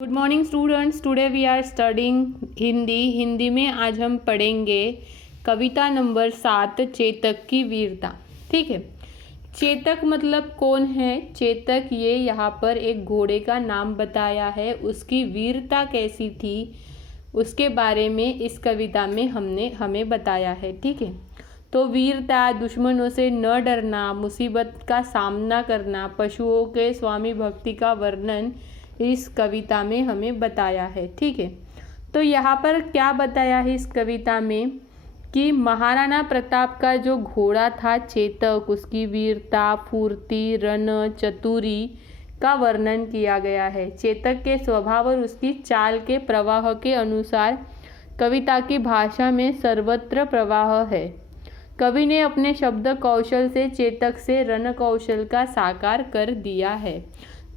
Good morning students, today we are studying Hindi में आज हम पढ़ेंगे कविता नंबर 7 चेतक की वीरता। ठीक है, चेतक मतलब कौन है? चेतक ये यहाँ पर एक घोड़े का नाम बताया है। उसकी वीरता कैसी थी उसके बारे में इस कविता में हमें बताया है। ठीक है, तो वीरता, दुश्मनों से न डरना, मुसीबत का सामना करना, पशुओं के स्वामी भक्ति का वर्णन इस कविता में हमें बताया है। ठीक है, तो यहाँ पर क्या बताया है इस कविता में कि महाराणा प्रताप का जो घोड़ा था चेतक, उसकी वीरता, फुर्ती, रण चतुरी का वर्णन किया गया है। चेतक के स्वभाव और उसकी चाल के प्रवाह के अनुसार कविता की भाषा में सर्वत्र प्रवाह है। कवि ने अपने शब्द कौशल से चेतक से रण कौशल का साकार कर दिया है।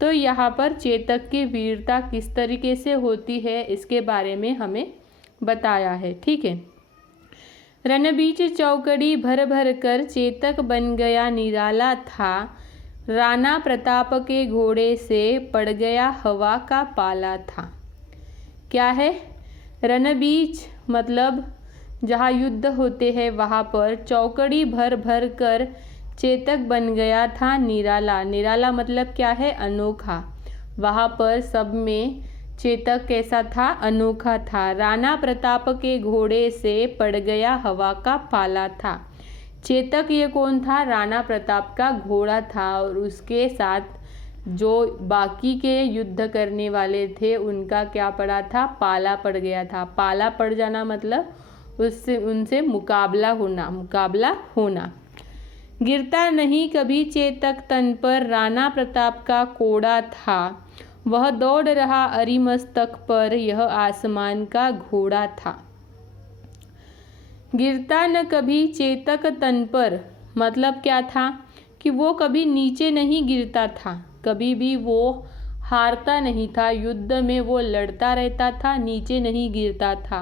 तो यहाँ पर चेतक की वीरता किस तरीके से होती है इसके बारे में हमें बताया है। ठीक है, रणबीच चौकड़ी भर भर कर चेतक बन गया निराला था, राणा प्रताप के घोड़े से पड़ गया हवा का पाला था। क्या है? रणबीच मतलब जहाँ युद्ध होते हैं वहाँ पर चौकड़ी भर भर कर चेतक बन गया था निराला। निराला मतलब क्या है? अनोखा। वहाँ पर सब में चेतक कैसा था? अनोखा था। राणा प्रताप के घोड़े से पड़ गया हवा का पाला था। चेतक ये कौन था? राणा प्रताप का घोड़ा था और उसके साथ जो बाकी के युद्ध करने वाले थे उनका क्या पड़ा था? पाला पड़ गया था। पाला पड़ जाना मतलब उनसे मुकाबला होना। गिरता नहीं कभी चेतक तन पर, राणा प्रताप का कोड़ा था, वह दौड़ रहा अरिमस्तक पर, यह आसमान का घोड़ा था। गिरता न कभी चेतक तन पर मतलब क्या था कि वो कभी नीचे नहीं गिरता था, कभी भी वो हारता नहीं था। युद्ध में वो लड़ता रहता था, नीचे नहीं गिरता था।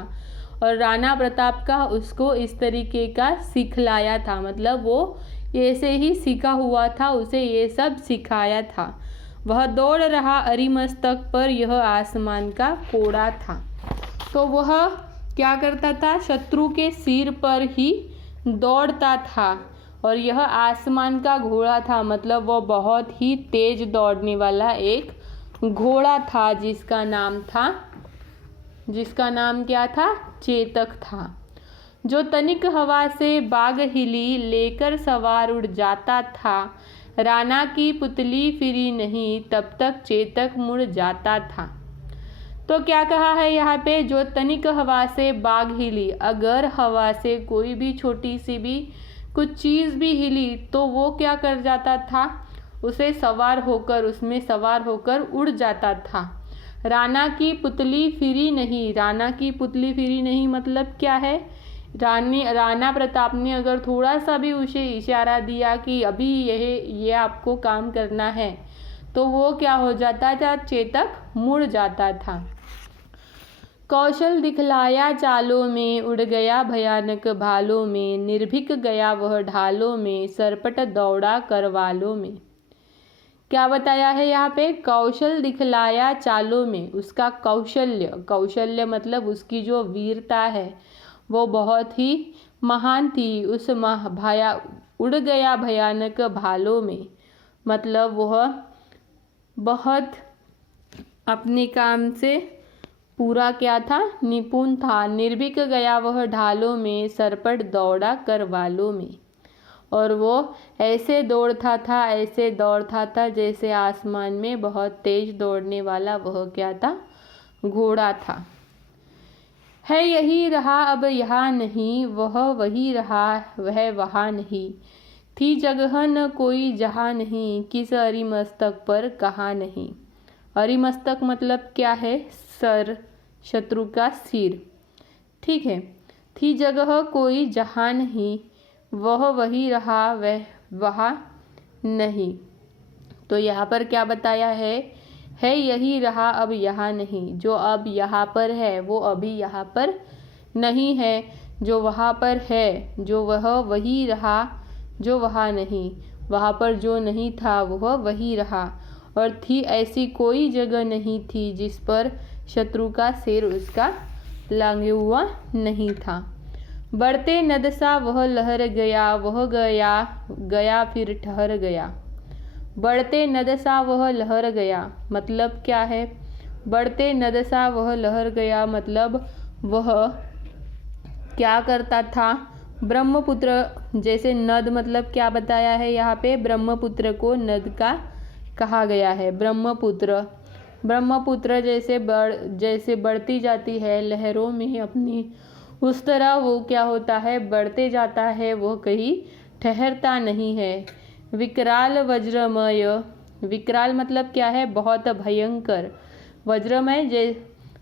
और राणा प्रताप का उसको इस तरीके का सिखलाया था, मतलब वो ऐसे ही सीखा हुआ था, उसे ये सब सिखाया था। वह दौड़ रहा अरिमस्तक पर, यह आसमान का कोड़ा था। तो वह क्या करता था? शत्रु के सिर पर ही दौड़ता था और यह आसमान का घोड़ा था, मतलब वह बहुत ही तेज दौड़ने वाला एक घोड़ा था जिसका नाम क्या था? चेतक था। जो तनिक हवा से बाग हिली, लेकर सवार उड़ जाता था, राणा की पुतली फिरी नहीं, तब तक चेतक मुड़ जाता था। तो क्या कहा है यहाँ पे? जो तनिक हवा से बाग हिली, अगर हवा से कोई भी छोटी सी भी कुछ चीज़ भी हिली तो वो क्या कर जाता था? उसमें सवार होकर उड़ जाता था। राणा की पुतली फिरी नहीं, राणा की पुतली फिरी नहीं मतलब क्या है? राणा प्रताप ने अगर थोड़ा सा भी उसे इशारा दिया कि अभी ये आपको काम करना है तो वो क्या हो जाता था? चेतक मुड़ जाता था। कौशल दिखलाया चालों में, उड़ गया भयानक भालों में, निर्भीक गया वह ढालों में, सरपट दौड़ा करवालों में। क्या बताया है यहाँ पे? कौशल दिखलाया चालों में, उसका कौशल्य मतलब उसकी जो वीरता है वो बहुत ही महान थी। उड़ गया भयानक भालों में मतलब वह बहुत अपने काम से पूरा क्या था? निपुण था। निर्भीक गया वह ढालों में, सरपट दौड़ा करवालों में। और वो ऐसे दौड़ता था जैसे आसमान में बहुत तेज दौड़ने वाला वह क्या था? घोड़ा था। है यही रहा अब यहाँ नहीं, वह वही रहा वह वहाँ नहीं, थी जगह न कोई जहाँ नहीं, किस अरिमस्तक पर कहाँ नहीं। अरिमस्तक मतलब क्या है? सर, शत्रु का सिर। ठीक है, थी जगह कोई जहाँ नहीं, वह वही रहा वह वहाँ नहीं। तो यहाँ पर क्या बताया है यही रहा अब यहाँ नहीं। जो अब यहाँ पर है वो अभी यहाँ पर नहीं है, जो वहाँ पर है जो वह वही रहा जो वहाँ नहीं, वहाँ पर जो नहीं था वह वही रहा। और थी ऐसी कोई जगह नहीं थी जिस पर शत्रु का सिर उसका लांघे हुआ नहीं था। बढ़ते नद सा वह लहर गया, वह गया गया फिर ठहर गया। बढ़ते नद सा वह लहर गया मतलब क्या है? बढ़ते नद सा वह लहर गया मतलब वह क्या करता था? ब्रह्मपुत्र, जैसे नद मतलब क्या बताया है यहाँ पे? ब्रह्मपुत्र को नद का कहा गया है। ब्रह्मपुत्र जैसे बढ़ती जाती है लहरों में अपनी, उस तरह वो क्या होता है? बढ़ते जाता है, वो कहीं ठहरता नहीं है। विकराल वज्रमय, विकराल मतलब क्या है? बहुत भयंकर। वज्रमय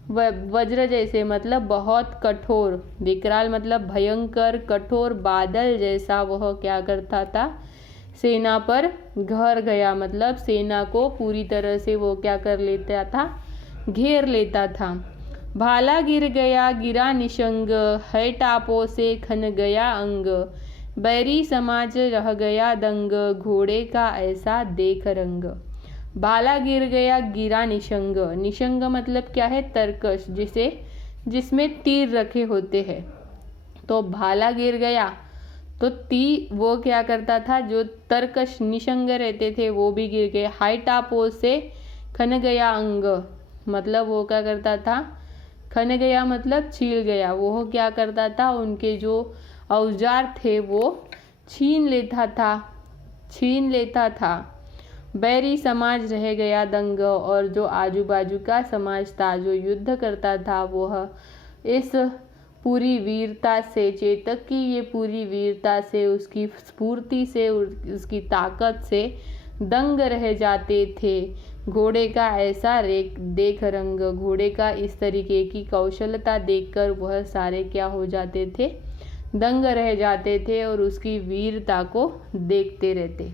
वज्र जैसे मतलब बहुत कठोर। विकराल मतलब भयंकर कठोर बादल जैसा वह क्या करता था? सेना पर घर गया मतलब सेना को पूरी तरह से वो क्या कर लेता था? घेर लेता था। भाला गिर गया गिरा निशंग, है टापों से खन गया अंग। बैरी समाज रह गया दंग, घोड़े का ऐसा देख रंग। भाला गिर गया गिरा निशंग, निशंग मतलब क्या है? तरकश, जिसमें तीर रखे होते हैं। तो भाला गिर गया तो वो क्या करता था? जो तरकश निशंग रहते थे वो भी गिर गए। हाई टापों से खन गया अंग मतलब वो क्या करता था? खन गया मतलब छील गया। वो क्या करता था? उनके जो औजार थे वो छीन लेता था। बैरी समाज रह गया दंग, और जो आजू बाजू का समाज था जो युद्ध करता था वह इस पूरी वीरता से, चेतक की ये पूरी वीरता से, उसकी स्फूर्ति से, उसकी ताकत से दंग रह जाते थे। घोड़े का ऐसा देख रंग, घोड़े का इस तरीके की कौशलता देखकर वह सारे क्या हो जाते थे? दंग रह जाते थे और उसकी वीरता को देखते रहते।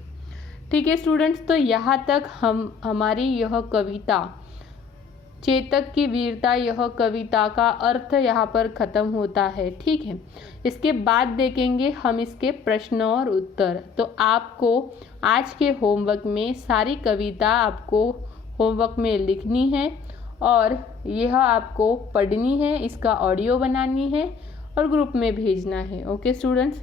ठीक है स्टूडेंट्स, तो यहाँ तक हमारी यह कविता चेतक की वीरता, यह कविता का अर्थ यहाँ पर ख़त्म होता है। ठीक है, इसके बाद देखेंगे हम इसके प्रश्न और उत्तर। तो आपको आज के होमवर्क में सारी कविता आपको होमवर्क में लिखनी है और यह आपको पढ़नी है, इसका ऑडियो बनानी है और ग्रुप में भेजना है। Okay students.